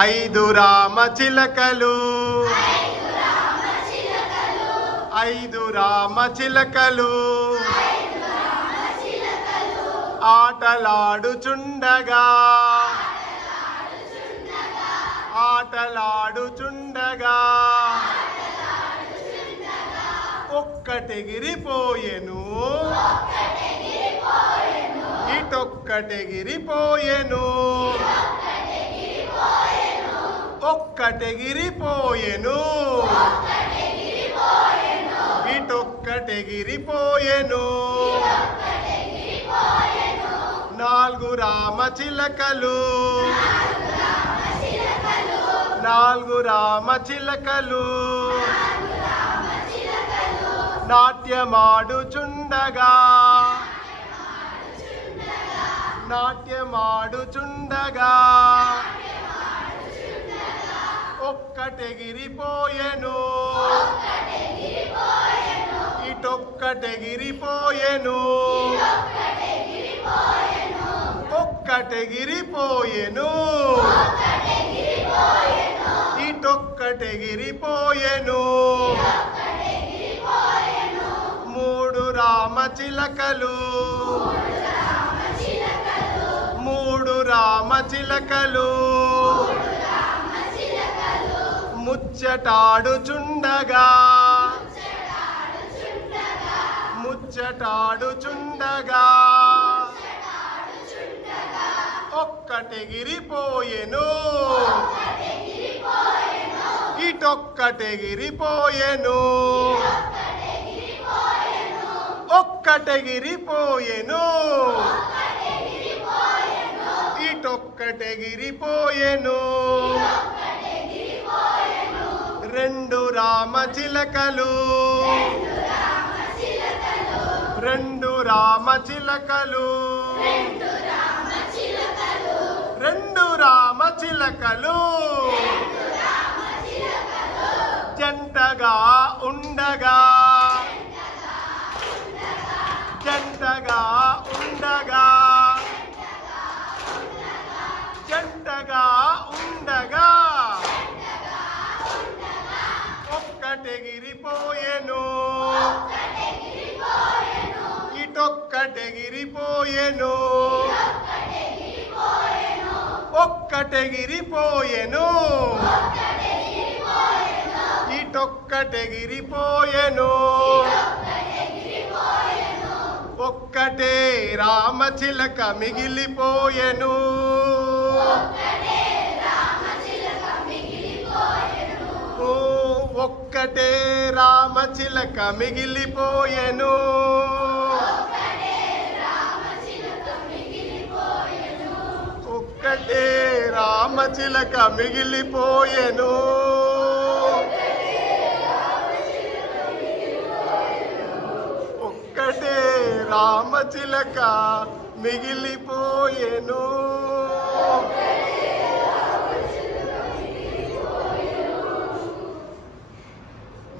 ఐదు రామచిలకలు ఐదు రామచిలకలు ఆటలాడుచుండగా ఆటలాడుచుండగా ఒక్కటెగిరిపోయెను ఇటొక్కటెగిరిపోయెను ఒక్కటెగిరిపోయెను ఇటొక్కటెగిరిపోయెను నాలుగు రామచిలకలు నాలుగు రామచిలకలు నాట్యమాడుచుండగా నాట్యమాడుచుండగా ఒక్కటెగిరిపోయెను ఇటొక్కటెగిరిపోయెను ఒక్కటెగిరిపోయెను ఇటొక్కటెగిరిపోయెను మూడు రామచిలకలు మూడు రామచిలకలు ముచ్చటాడుచుండగా ముచ్చటాడుచుండగా ఒక్కటెగిరిపోయెను ఇటొక్కటెగిరిపోయెను ఒక్కటెగిరిపోయెను ఇటొక్కటెగిరిపోయెను రెండు రామచిలకలు రెండు రామచిలకలు రెండు రామచిలకలు జంటగా ఉండగా జంటగా ఉండగా జంటగా ఉండగా ఒక్కటెగిరిపోయెను ఇటొక్కటెగిరిపోయెను ఒక్కటెగిరిపోయెను ఇటొక్కటెగిరిపోయెను ఒక్కటే రామచిలక మిగిలిపోయెను ఒక్కటే రామచిలక మిగిలిపోయెను ఒక్కటే రామచిలక మిగిలిపోయెను ఒక్కటే రామచిలక మిగిలిపోయెను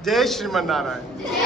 జై శ్రీమన్నారాయణ.